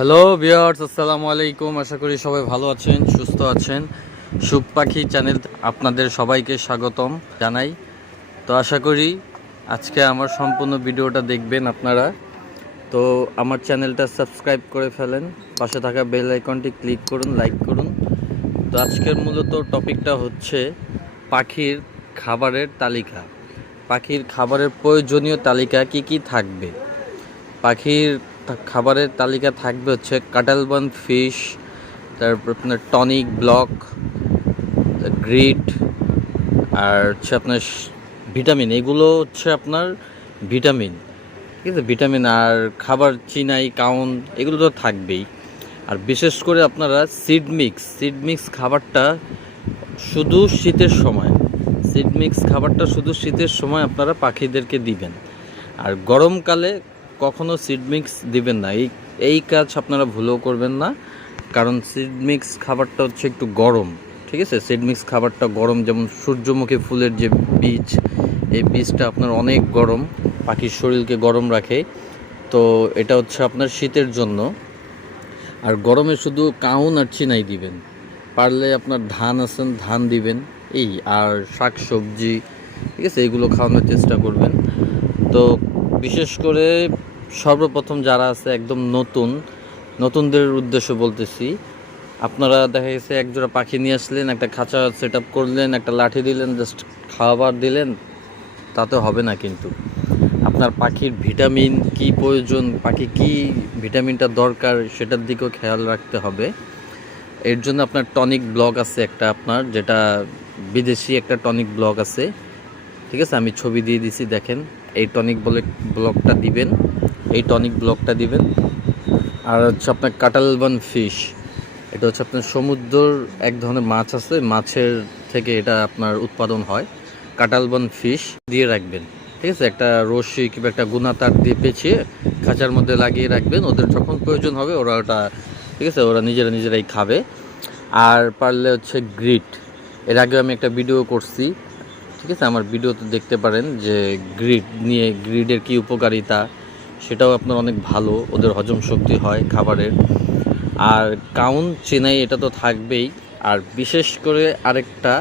Hello viewers, আসসালামু আলাইকুম। আশা করি সবাই ভালো আছেন, সুস্থ আছেন। সুখ পাখি চ্যানেল আপনাদের সবাইকে স্বাগতম জানাই। তো আশা করি আজকে আমার সম্পূর্ণ ভিডিওটা দেখবেন আপনারা। তো আমার চ্যানেলটা সাবস্ক্রাইব করে ফেলেন, পাশে থাকা বেল আইকনটি ক্লিক করুন, লাইক করুন। তো আজকের মূলত টপিকটা হচ্ছে পাখির খাবারের তালিকা। পাখির খাবারের প্রয়োজনীয় তালিকা কি কি থাকবে। পাখির খাবারের তালিকা থাকবে হচ্ছে কাটালবান ফিশ, তারপর আপনার টনিক ব্লক, গ্রিট, আর হচ্ছে আপনার ভিটামিন। এগুলো হচ্ছে আপনার ভিটামিন, ঠিক আছে। ভিটামিন আর খাবার চিনাই কাউন এগুলো তো থাকবেই। আর বিশেষ করে আপনারা সিড মিক্স খাবারটা শুধু শীতের সময়, শুধু শীতের সময় আপনারা পাখিদেরকে দিবেন। আর গরমকালে কখনো সিড মিক্স দিবেন না, এই কাজ আপনারা ভুলেও করবেন না। কারণ সিড মিক্স খাবারটা হচ্ছে একটু গরম, ঠিক আছে। সিড মিক্স খাবারটা গরম, যেমন সূর্যমুখী ফুলের যে বীজ, এই বীজটা আপনার অনেক গরম, পাখির শরীরকে গরম রাখে। তো এটা হচ্ছে আপনার শীতের জন্য। আর গরমে শুধু কাউন আর চিনাই দিবেন। পারলে আপনার ধান আছেন, ধান দিবেন, এই আর শাক সবজি, ঠিক আছে, এগুলো খাওয়ানোর চেষ্টা করবেন। তো বিশেষ করে সর্বপ্রথম যারা আছে একদম নতুনদের উদ্দেশ্য বলতেছি। আপনারা দেখা গেছে একজোড়া পাখি নিয়ে আসলেন, একটা খাঁচা সেট আপ করলেন, একটা লাঠি দিলেন, জাস্ট খাবার দিলেন, তাতে হবে না। কিন্তু আপনার পাখির ভিটামিন কি প্রয়োজন, পাখি কি ভিটামিনটা দরকার, সেটার দিকেও খেয়াল রাখতে হবে। এর জন্য আপনার টনিক ব্লক আছে একটা, আপনার যেটা বিদেশি একটা টনিক ব্লক আছে, ঠিক আছে। আমি ছবি দিয়ে দিছি, দেখেন। এই টনিক ব্লকটা দিবেন, আর হচ্ছে আপনার কাটালবান ফিশ, এটা হচ্ছে আপনার সমুদ্রের এক ধরনের মাছ আছে, মাছের থেকে এটা আপনার উৎপাদন হয়। কাটালবান ফিশ দিয়ে রাখবেন, ঠিক আছে। একটা রশি কিংবা একটা গুনা তার দিয়ে পেঁচিয়ে খাঁচার মধ্যে লাগিয়ে রাখবেন। ওদের যখন প্রয়োজন হবে ওরা ওটা, ঠিক আছে, ওরা নিজেরাই খাবে। আর পারলে হচ্ছে গ্রিট, এর আগে আমি একটা ভিডিও করছি, ঠিক আছে। আমার ভিডিওতে দেখতে পারেন যে গ্রিডের কি উপকারিতা, সেটাও আপনার অনেক ভালো, ওদের হজম শক্তি হয় খাবারের। আর কাউন চেনাই এটা তো থাকবেই। আর বিশেষ করে আরেকটা,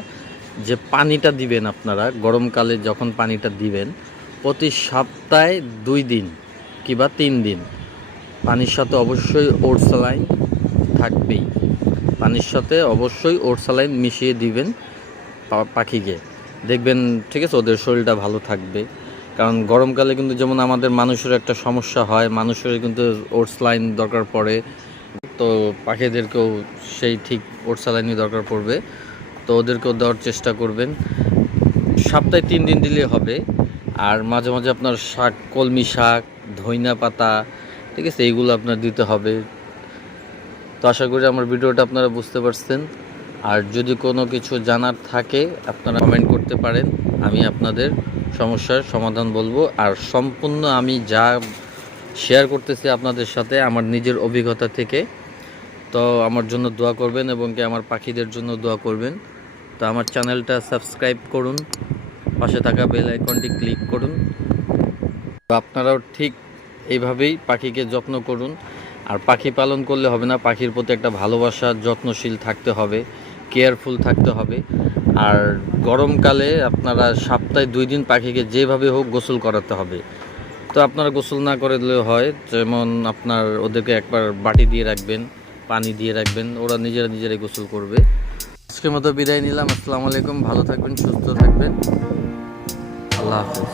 যে পানিটা দিবেন আপনারা গরমকালে, যখন পানিটা দিবেন প্রতি সপ্তাহে 2 দিন কিংবা 3 দিন পানির সাথে অবশ্যই ওটস স্যালাইন থাকবেই। পানির সাথে অবশ্যই ওটস স্যালাইন মিশিয়ে দিবেন পাখিকে, দেখবেন, ঠিক আছে, ওদের শরীরটা ভালো থাকবে। কারণ গরমকালে কিন্তু যেমন আমাদের মানুষের একটা সমস্যা হয়, মানুষের কিন্তু ওটস স্যালাইন দরকার পড়ে, তো পাখিদেরকেও সেই ঠিক ওটস স্যালাইনই দরকার পড়বে। তো ওদেরকেও দেওয়ার চেষ্টা করবেন। সপ্তাহে 3 দিন দিলে হবে। আর মাঝে মাঝে আপনার শাক, কলমি শাক, ধইনা পাতা, ঠিক আছে, এইগুলো আপনার দিতে হবে। তো আশা করি আমার ভিডিওটা আপনারা বুঝতে পারছেন। আর যদি কোনো কিছু জানার থাকে আপনারা কমেন্ট করতে পারেন, আমি আপনাদের সমস্যার সমাধান বলবো। আর সম্পূর্ণ আমি যা শেয়ার করতেছি আপনাদের সাথে আমার নিজের অভিজ্ঞতা থেকে। তো আমার জন্য দোয়া করবেন এবং কি আমার পাখিদের জন্য দোয়া করবেন। তো আমার চ্যানেলটা সাবস্ক্রাইব করুন, পাশে থাকা বেল আইকনটি ক্লিক করুন। তো আপনারাও ঠিক এইভাবেই পাখিকে যত্ন করুন। আর পাখি পালন করলে হবে না, পাখির প্রতি একটা ভালোবাসা, যত্নশীল থাকতে হবে, কেয়ারফুল থাকতে হবে। আর গরমকালে আপনারা সপ্তাহে 2 দিন পাখিকে যেভাবে হোক গোসল করাতে হবে। তো আপনারা গোসল না করে দিলেও হয়, যেমন আপনার ওদেরকে একবার বাটি দিয়ে রাখবেন, পানি দিয়ে রাখবেন, ওরা নিজেরাই গোসল করবে। আজকের মতো বিদায় নিলাম। আসসালামু আলাইকুম, ভালো থাকবেন, সুস্থ থাকবেন, আল্লাহ হাফেজ।